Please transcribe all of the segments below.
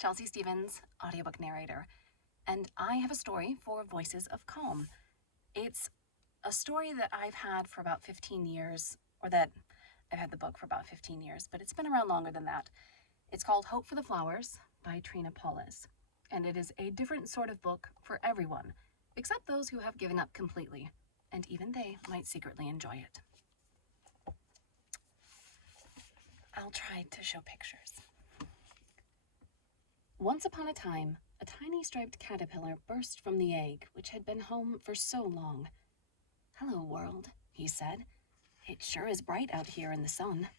Chelsea Stevens, audiobook narrator, and I have a story for Voices of Calm. It's a story that I've had for about 15 years, or that I've had the book for about 15 years, but it's been around longer than that. It's called Hope for the Flowers by Trina Paulus, and it is a different sort of book for everyone, except those who have given up completely, and even they might secretly enjoy it. I'll try to show pictures. Once upon a time, a tiny striped caterpillar burst from the egg, which had been home for so long. "Hello, world," he said. "It sure is bright out here in the sun."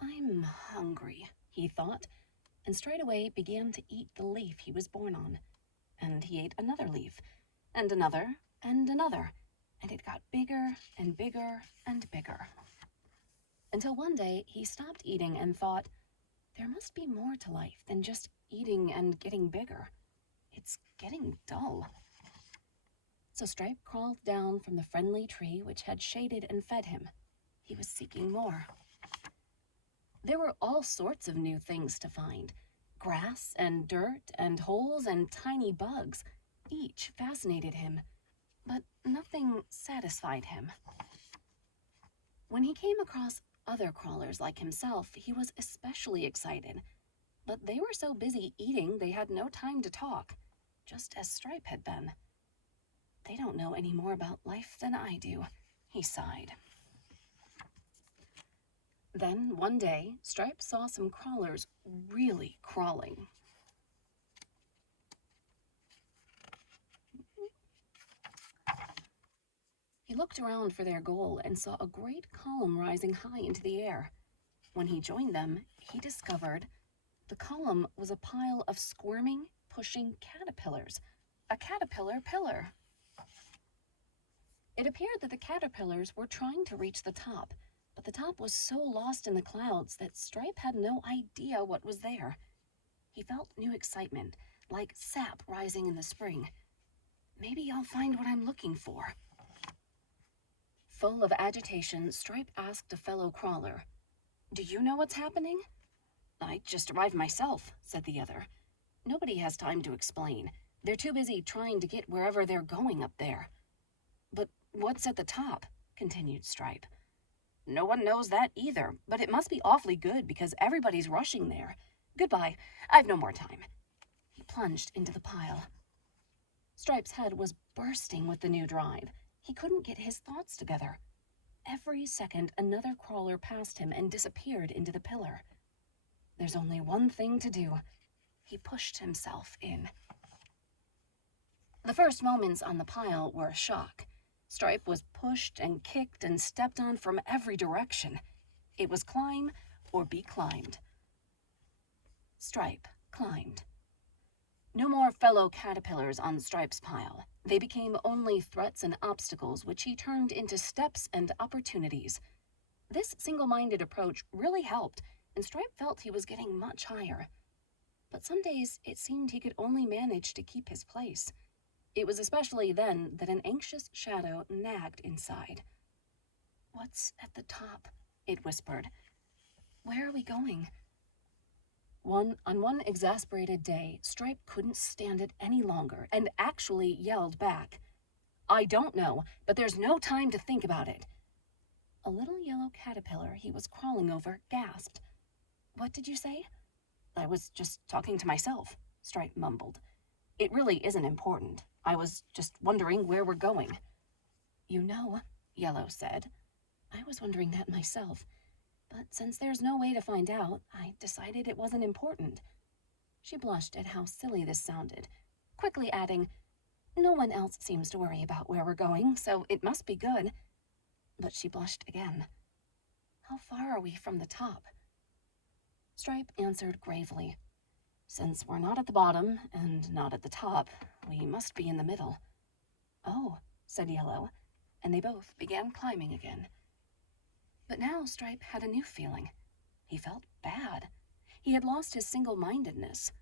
"I'm hungry," he thought, and straightaway began to eat the leaf he was born on. And he ate another leaf, and another, and another, and it got bigger and bigger and bigger. Until one day he stopped eating and thought, there must be more to life than just eating and getting bigger. It's getting dull. So Stripe crawled down from the friendly tree which had shaded and fed him. He was seeking more. There were all sorts of new things to find. Grass and dirt and holes and tiny bugs. Each fascinated him, but nothing satisfied him. When he came across other crawlers like himself, he was especially excited. But they were so busy eating they had no time to talk, just as Stripe had been. "They don't know any more about life than I do," he sighed. Then, one day, Stripe saw some crawlers really crawling. He looked around for their goal and saw a great column rising high into the air. When he joined them, he discovered the column was a pile of squirming, pushing caterpillars. A caterpillar pillar. It appeared that the caterpillars were trying to reach the top, but the top was so lost in the clouds that Stripe had no idea what was there. He felt new excitement, like sap rising in the spring. Maybe I'll find what I'm looking for. Full of agitation, Stripe asked a fellow crawler, "Do you know what's happening?" "I just arrived myself," said the other. "Nobody has time to explain. They're too busy trying to get wherever they're going up there." "But what's at the top?" continued Stripe. "No one knows that either, but it must be awfully good because everybody's rushing there. Goodbye, I've no more time." He plunged into the pile. Stripe's head was bursting with the new drive. He couldn't get his thoughts together. Every second, another crawler passed him and disappeared into the pillar. There's only one thing to do. He pushed himself in. The first moments on the pile were a shock. Stripe was pushed and kicked and stepped on from every direction. It was climb or be climbed. Stripe climbed. No more fellow caterpillars on Stripe's pile. They became only threats and obstacles, which he turned into steps and opportunities. This single-minded approach really helped, and Stripe felt he was getting much higher. But some days it seemed he could only manage to keep his place. It was especially then that an anxious shadow nagged inside. "What's at the top?" it whispered. "Where are we going?" On one exasperated day, Stripe couldn't stand it any longer and actually yelled back, "I don't know, but there's no time to think about it." A little yellow caterpillar he was crawling over gasped. "What did you say?" "I was just talking to myself," Stripe mumbled. "It really isn't important. I was just wondering where we're going." "You know," Yellow said, "I was wondering that myself. But since there's no way to find out, I decided it wasn't important." She blushed at how silly this sounded, quickly adding, "No one else seems to worry about where we're going, so it must be good." But she blushed again. "How far are we from the top?" Stripe answered gravely, "Since we're not at the bottom and not at the top, we must be in the middle." "Oh," said Yellow, and they both began climbing again. But now Stripe had a new feeling. He felt bad. He had lost his single-mindedness.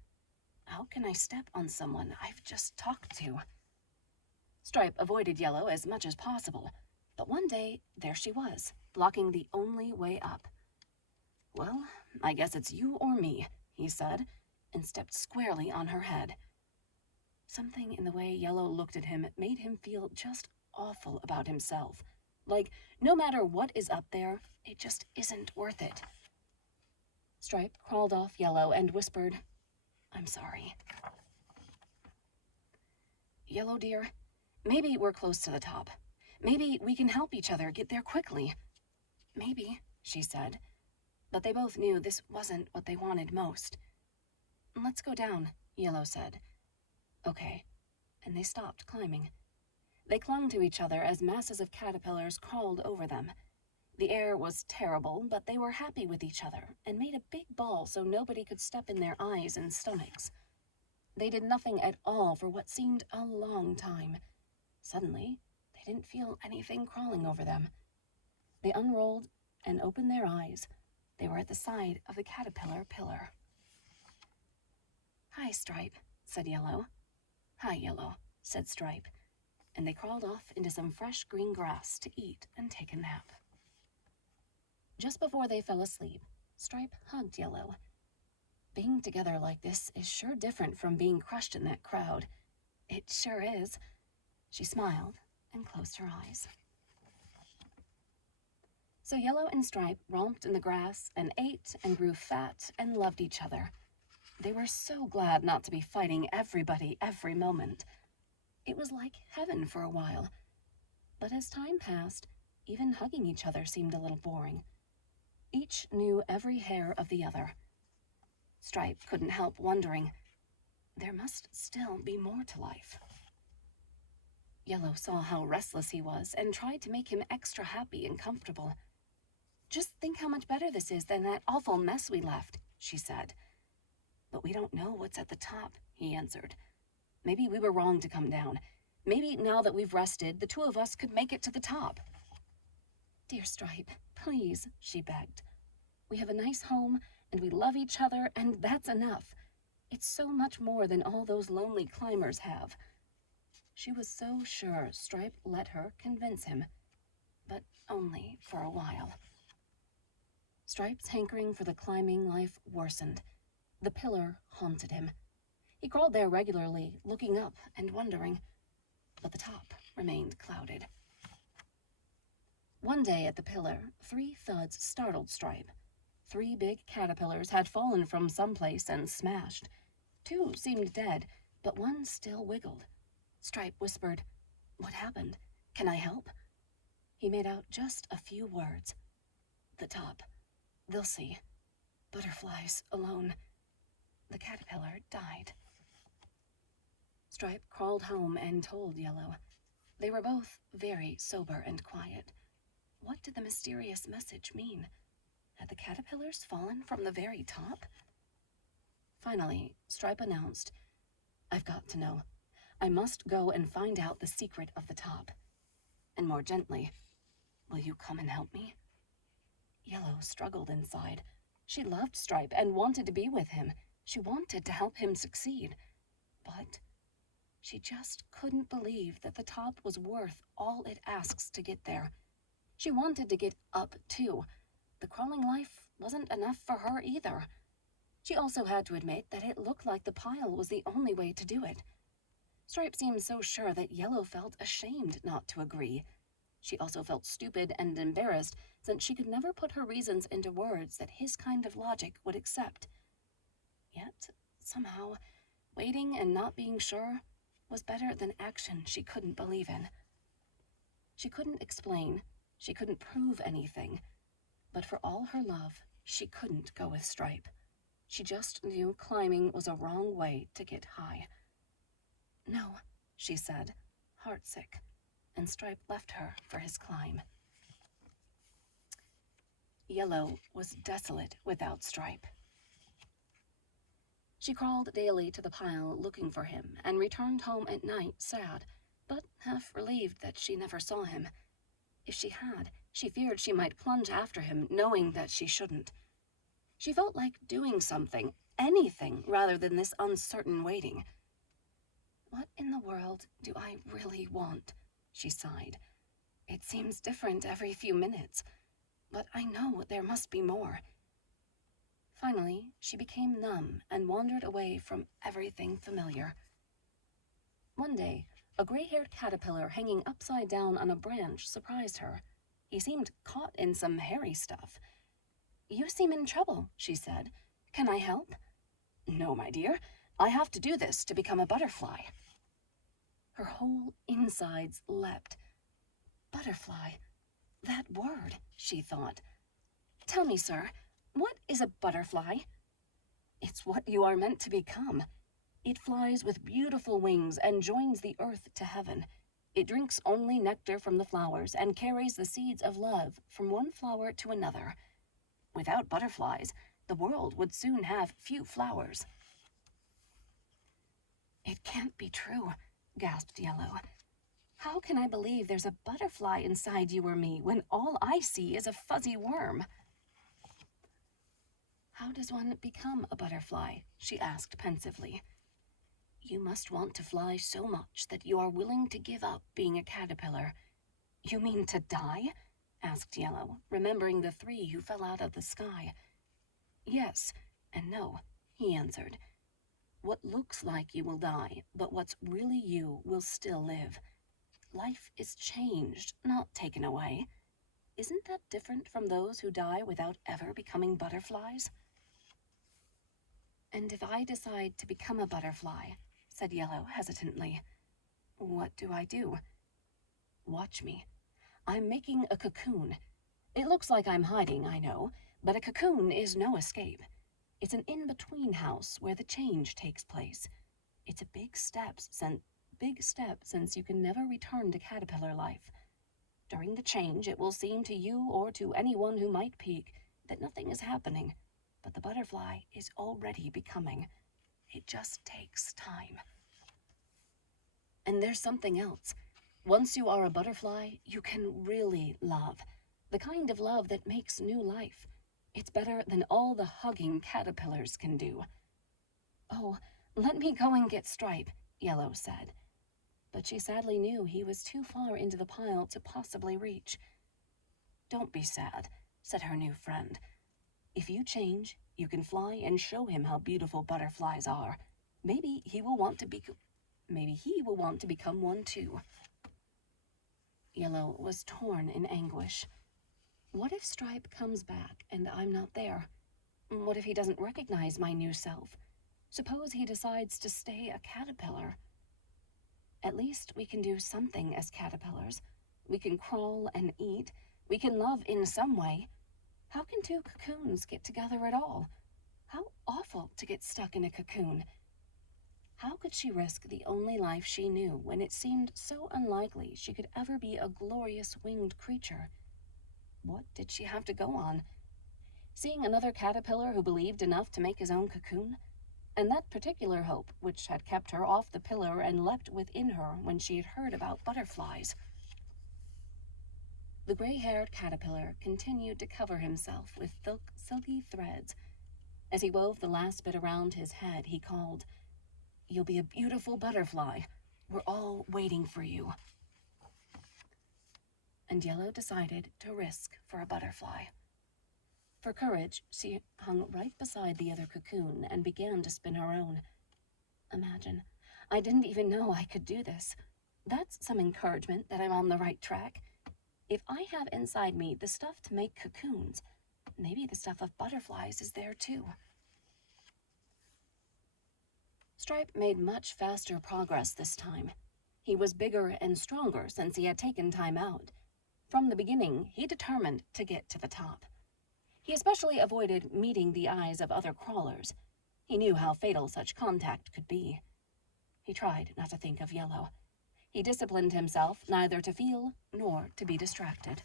How can I step on someone I've just talked to? Stripe avoided Yellow as much as possible, but one day there she was, blocking the only way up. Well, I guess it's you or me, he said, and stepped squarely on her head. Something in the way Yellow looked at him made him feel just awful about himself. Like, no matter what is up there, it just isn't worth it. Stripe crawled off Yellow and whispered, "I'm sorry." "Yellow, dear, maybe we're close to the top. Maybe we can help each other get there quickly." "Maybe," she said, but they both knew this wasn't what they wanted most. "Let's go down," Yellow said. "Okay," and they stopped climbing. They clung to each other as masses of caterpillars crawled over them. The air was terrible, but they were happy with each other and made a big ball so nobody could step in their eyes and stomachs. They did nothing at all for what seemed a long time. Suddenly, they didn't feel anything crawling over them. They unrolled and opened their eyes. They were at the side of the caterpillar pillar. "Hi, Stripe," said Yellow. "Hi, Yellow," said Stripe, and they crawled off into some fresh green grass to eat and take a nap. Just before they fell asleep, Stripe hugged Yellow. "Being together like this is sure different from being crushed in that crowd. It sure is." She smiled and closed her eyes. So Yellow and Stripe romped in the grass and ate and grew fat and loved each other. They were so glad not to be fighting everybody every moment. It was like heaven for a while. But as time passed, even hugging each other seemed a little boring. Each knew every hair of the other. Stripe couldn't help wondering, there must still be more to life. Yellow saw how restless he was and tried to make him extra happy and comfortable. "Just think how much better this is than that awful mess we left," she said. "But we don't know what's at the top," he answered. "Maybe we were wrong to come down. Maybe now that we've rested, the two of us could make it to the top." "Dear Stripe, please," she begged. "We have a nice home, and we love each other, and that's enough. It's so much more than all those lonely climbers have." She was so sure Stripe let her convince him, but only for a while. Stripe's hankering for the climbing life worsened. The pillar haunted him. He crawled there regularly, looking up and wondering, but the top remained clouded. One day at the pillar, 3 thuds startled Stripe. 3 big caterpillars had fallen from someplace and smashed. 2 seemed dead, but 1 still wiggled. Stripe whispered, "What happened? Can I help?" He made out just a few words. "The top. They'll see. Butterflies alone." The caterpillar died. Stripe crawled home and told Yellow. They were both very sober and quiet. What did the mysterious message mean? Had the caterpillars fallen from the very top? Finally, Stripe announced, "I've got to know. I must go and find out the secret of the top." And more gently, "Will you come and help me?" Yellow struggled inside. She loved Stripe and wanted to be with him. She wanted to help him succeed. But she just couldn't believe that the top was worth all it asks to get there. She wanted to get up, too. The crawling life wasn't enough for her either. She also had to admit that it looked like the pile was the only way to do it. Stripe seemed so sure that Yellow felt ashamed not to agree. She also felt stupid and embarrassed, since she could never put her reasons into words that his kind of logic would accept. Yet, somehow, waiting and not being sure was better than action she couldn't believe in. She couldn't explain, she couldn't prove anything, but for all her love, she couldn't go with Stripe. She just knew climbing was a wrong way to get high. "No," she said, heartsick, and Stripe left her for his climb. Yellow was desolate without Stripe. She crawled daily to the pile looking for him and returned home at night sad, but half relieved that she never saw him. If she had, she feared she might plunge after him, knowing that she shouldn't. She felt like doing something, anything, rather than this uncertain waiting. "What in the world do I really want?" she sighed. "It seems different every few minutes, but I know there must be more. Finally, she became numb and wandered away from everything familiar. One day, a gray-haired caterpillar hanging upside down on a branch surprised her. He seemed caught in some hairy stuff. "You seem in trouble," she said. "Can I help?" "No, my dear. I have to do this to become a butterfly." Her whole insides leapt. Butterfly. That word, she thought. "Tell me, sir, what is a butterfly?" "It's what you are meant to become. It flies with beautiful wings and joins the earth to heaven. It drinks only nectar from the flowers and carries the seeds of love from one flower to another. Without butterflies, the world would soon have few flowers." "It can't be true," gasped Yellow. "How can I believe there's a butterfly inside you or me when all I see is a fuzzy worm?" "How does one become a butterfly?" she asked pensively. "You must want to fly so much that you are willing to give up being a caterpillar." "You mean to die?" asked Yellow, remembering the 3 who fell out of the sky. "Yes and no," he answered. "What looks like you will die, but what's really you will still live. Life is changed, not taken away. Isn't that different from those who die without ever becoming butterflies?" "And if I decide to become a butterfly," said Yellow hesitantly, "what do I do?" "Watch me. I'm making a cocoon. It looks like I'm hiding, I know, but a cocoon is no escape. It's an in-between house where the change takes place. It's a big step since you can never return to caterpillar life. During the change, it will seem to you or to anyone who might peek that nothing is happening, but the butterfly is already becoming. It just takes time. And there's something else. Once you are a butterfly, you can really love. The kind of love that makes new life. It's better than all the hugging caterpillars can do." "Oh, let me go and get Stripe," Yellow said. But she sadly knew he was too far into the pile to possibly reach. "Don't be sad," said her new friend. "If you change, you can fly and show him how beautiful butterflies are. Maybe he will want to become one too." Yellow was torn in anguish. What if Stripe comes back and I'm not there? What if he doesn't recognize my new self? Suppose he decides to stay a caterpillar? At least we can do something as caterpillars. We can crawl and eat. We can love in some way. How can 2 cocoons get together at all? How awful to get stuck in a cocoon. How could she risk the only life she knew when it seemed so unlikely she could ever be a glorious winged creature? What did she have to go on? Seeing another caterpillar who believed enough to make his own cocoon? And that particular hope which had kept her off the pillar and leapt within her when she had heard about butterflies. The gray-haired caterpillar continued to cover himself with silky threads. As he wove the last bit around his head, he called, "You'll be a beautiful butterfly. We're all waiting for you." And Yellow decided to risk for a butterfly. For courage, she hung right beside the other cocoon and began to spin her own. Imagine, I didn't even know I could do this. That's some encouragement that I'm on the right track. If I have inside me the stuff to make cocoons, maybe the stuff of butterflies is there too. Stripe made much faster progress this time. He was bigger and stronger since he had taken time out. From the beginning, he determined to get to the top. He especially avoided meeting the eyes of other crawlers. He knew how fatal such contact could be. He tried not to think of Yellow. He disciplined himself neither to feel nor to be distracted.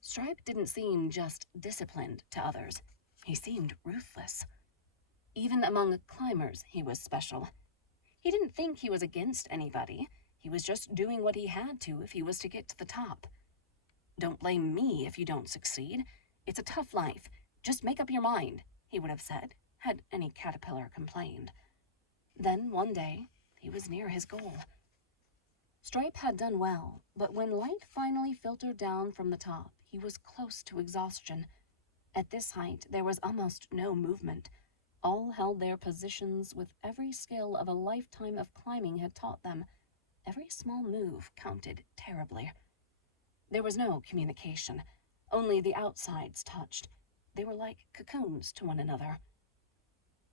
Stripe didn't seem just disciplined to others. He seemed ruthless. Even among climbers, he was special. He didn't think he was against anybody. He was just doing what he had to if he was to get to the top. "Don't blame me if you don't succeed. It's a tough life. Just make up your mind," he would have said, had any caterpillar complained. Then, one day, he was near his goal. Stripe had done well, but when light finally filtered down from the top, he was close to exhaustion. At this height, there was almost no movement. All held their positions with every skill of a lifetime of climbing had taught them. Every small move counted terribly. There was no communication. Only the outsides touched. They were like cocoons to one another.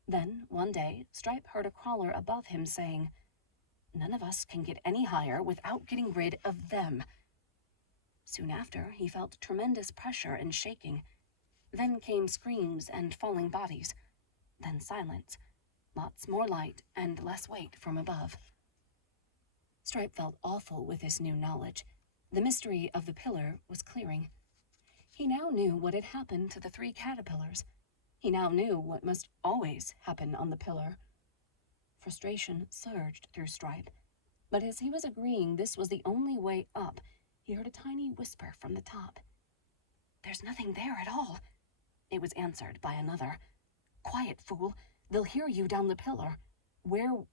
Then, one day, Stripe heard a crawler above him saying, "None of us can get any higher without getting rid of them." Soon after, he felt tremendous pressure and shaking. Then came screams and falling bodies. Then silence. Lots more light and less weight from above. Stripe felt awful with this new knowledge. The mystery of the pillar was clearing. He now knew what had happened to the 3 caterpillars. He now knew what must always happen on the pillar. Frustration surged through Stripe, but as he was agreeing this was the only way up, he heard a tiny whisper from the top. "There's nothing there at all." It was answered by another. "Quiet, fool. They'll hear you down the pillar. We're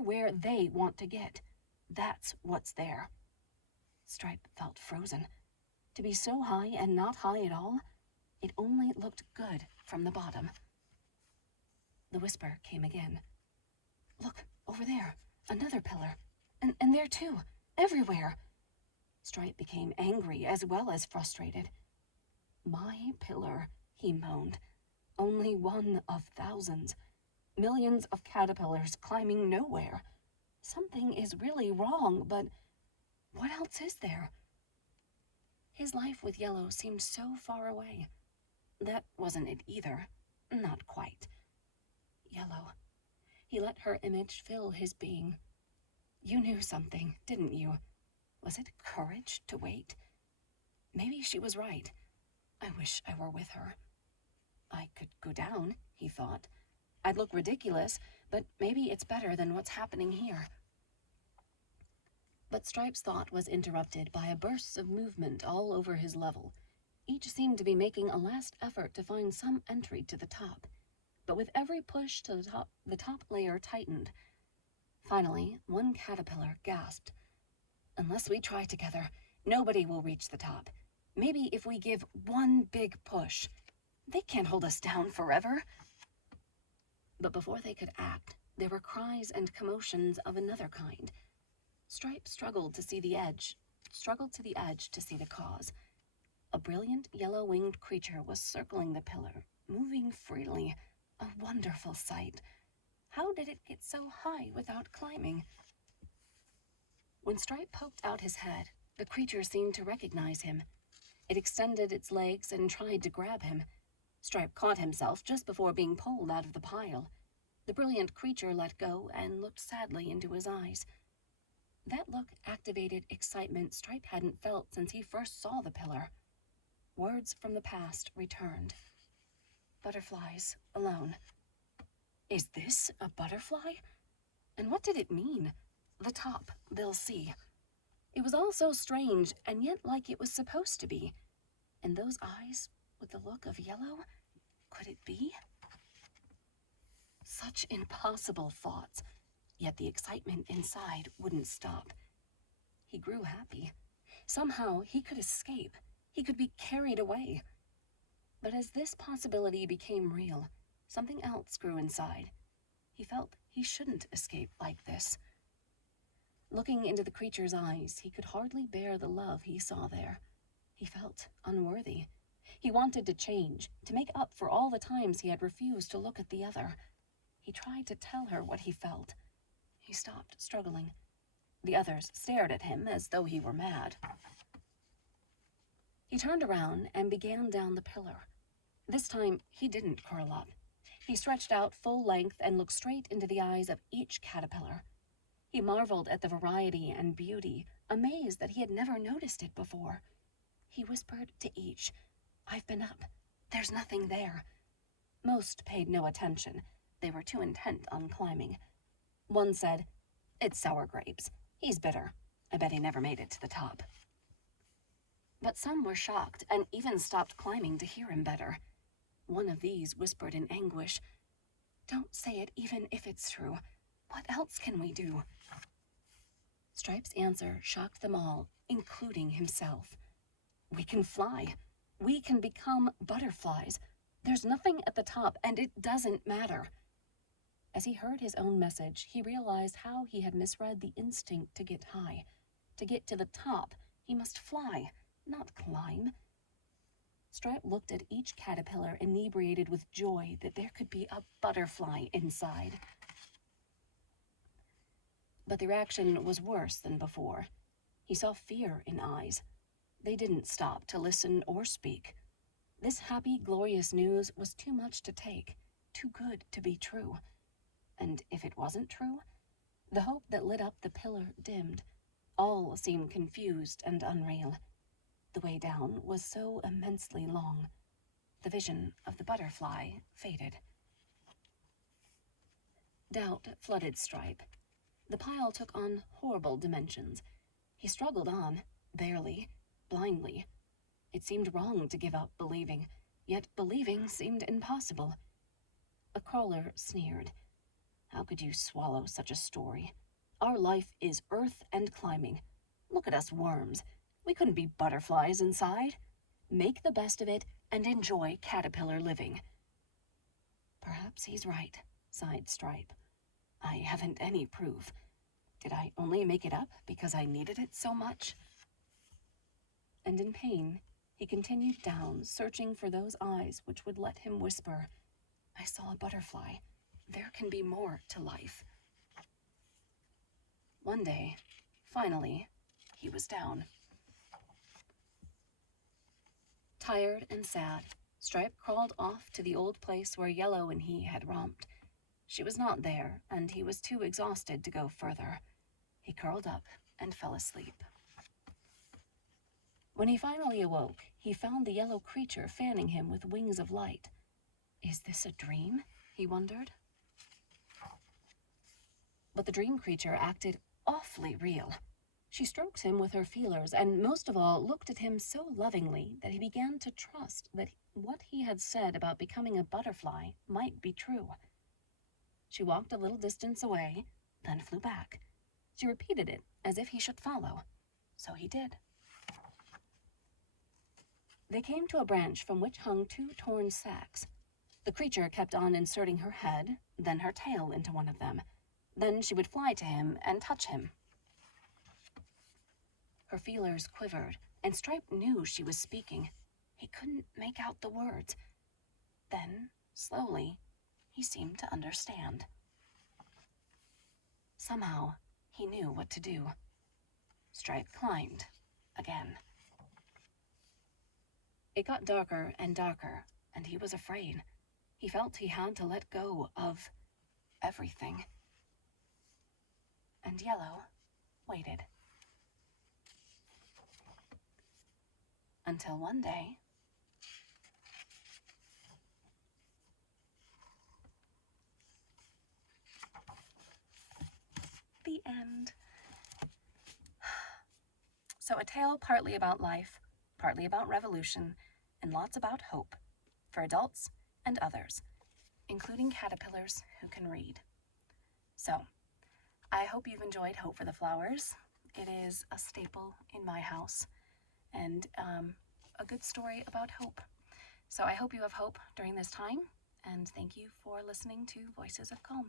where they want to get. That's what's there." Stripe felt frozen. To be so high and not high at all, it only looked good from the bottom. The whisper came again. "Look, over there, another pillar. And there too, everywhere." Stripe became angry as well as frustrated. "My pillar," he moaned. "Only one of thousands. Millions of caterpillars climbing nowhere. Something is really wrong, but what else is there?" His life with Yellow seemed so far away. That wasn't it either. Not quite. Yellow. He let her image fill his being. "You knew something, didn't you? Was it courage to wait? Maybe she was right. I wish I were with her. I could go down," he thought. "I'd look ridiculous, but maybe it's better than what's happening here." But Stripe's thought was interrupted by a burst of movement all over his level. Each seemed to be making a last effort to find some entry to the top. But with every push to the top layer tightened. Finally, one caterpillar gasped. "Unless we try together, nobody will reach the top. Maybe if we give one big push. They can't hold us down forever." But before they could act, there were cries and commotions of another kind. Stripe struggled to the edge to see the cause. A brilliant yellow-winged creature was circling the pillar, moving freely. A wonderful sight. How did it get so high without climbing? When Stripe poked out his head, the creature seemed to recognize him. It extended its legs and tried to grab him. Stripe caught himself just before being pulled out of the pile. The brilliant creature let go and looked sadly into his eyes. That look activated excitement Stripe hadn't felt since he first saw the pillar. Words from the past returned. Butterflies, alone. Is this a butterfly? And what did it mean? The top, they'll see. It was all so strange, and yet like it was supposed to be. And those eyes, with the look of yellow, could it be? Such impossible thoughts, yet the excitement inside wouldn't stop. He grew happy. Somehow he could escape. He could be carried away. But as this possibility became real, something else grew inside. He felt he shouldn't escape like this. Looking into the creature's eyes, he could hardly bear the love he saw there. He felt unworthy. He wanted to change, to make up for all the times he had refused to look at the other. He tried to tell her what he felt. He stopped struggling. The others stared at him as though he were mad. He turned around and began down the pillar. This time, he didn't curl up. He stretched out full length and looked straight into the eyes of each caterpillar. He marveled at the variety and beauty, amazed that he had never noticed it before. He whispered to each, "I've been up. There's nothing there." Most paid no attention. They were too intent on climbing. One said, "It's sour grapes. He's bitter. I bet he never made it to the top." But some were shocked and even stopped climbing to hear him better. One of these whispered in anguish, "Don't say it even if it's true. What else can we do?" Stripe's answer shocked them all, including himself. "We can fly. We can become butterflies. There's nothing at the top, and it doesn't matter. As he heard his own message, he realized how he had misread the instinct to get high. To get to the top, he must fly, not climb. Stripe looked at each caterpillar, inebriated with joy that there could be a butterfly inside. But the reaction was worse than before. He saw fear in eyes. They didn't stop to listen or speak. This happy, glorious news was too much to take, too good to be true. And if it wasn't true, the hope that lit up the pillar dimmed. All seemed confused and unreal. The way down was so immensely long. The vision of the butterfly faded. Doubt flooded Stripe. The pile took on horrible dimensions. He struggled on, barely, blindly. It seemed wrong to give up believing, yet believing seemed impossible. A crawler sneered. How could you swallow such a story? Our life is earth and climbing. Look at us worms. We couldn't be butterflies inside. Make the best of it and enjoy caterpillar living. Perhaps he's right, sighed Stripe. I haven't any proof. Did I only make it up because I needed it so much? And in pain, he continued down, searching for those eyes which would let him whisper, I saw a butterfly. There can be more to life. One day, finally, he was down. Tired and sad, Stripe crawled off to the old place where Yellow and he had romped. She was not there, and he was too exhausted to go further. He curled up and fell asleep. When he finally awoke, he found the yellow creature fanning him with wings of light. Is this a dream? He wondered. But the dream creature acted awfully real. She stroked him with her feelers and, most of all, looked at him so lovingly that he began to trust that what he had said about becoming a butterfly might be true. She walked a little distance away, then flew back. She repeated it as if he should follow. So he did. They came to a branch from which hung 2 torn sacks. The creature kept on inserting her head, then her tail into one of them. Then she would fly to him and touch him. Her feelers quivered, and Stripe knew she was speaking. He couldn't make out the words. Then, slowly, he seemed to understand. Somehow, he knew what to do. Stripe climbed again. It got darker and darker, and he was afraid. He felt he had to let go of everything. And Yellow waited. Until one day, the end. So a tale partly about life, partly about revolution, and lots about hope for adults and others, including caterpillars who can read. So, I hope you've enjoyed Hope for the Flowers. It is a staple in my house and a good story about hope. So I hope you have hope during this time, and thank you for listening to Voices of Calm.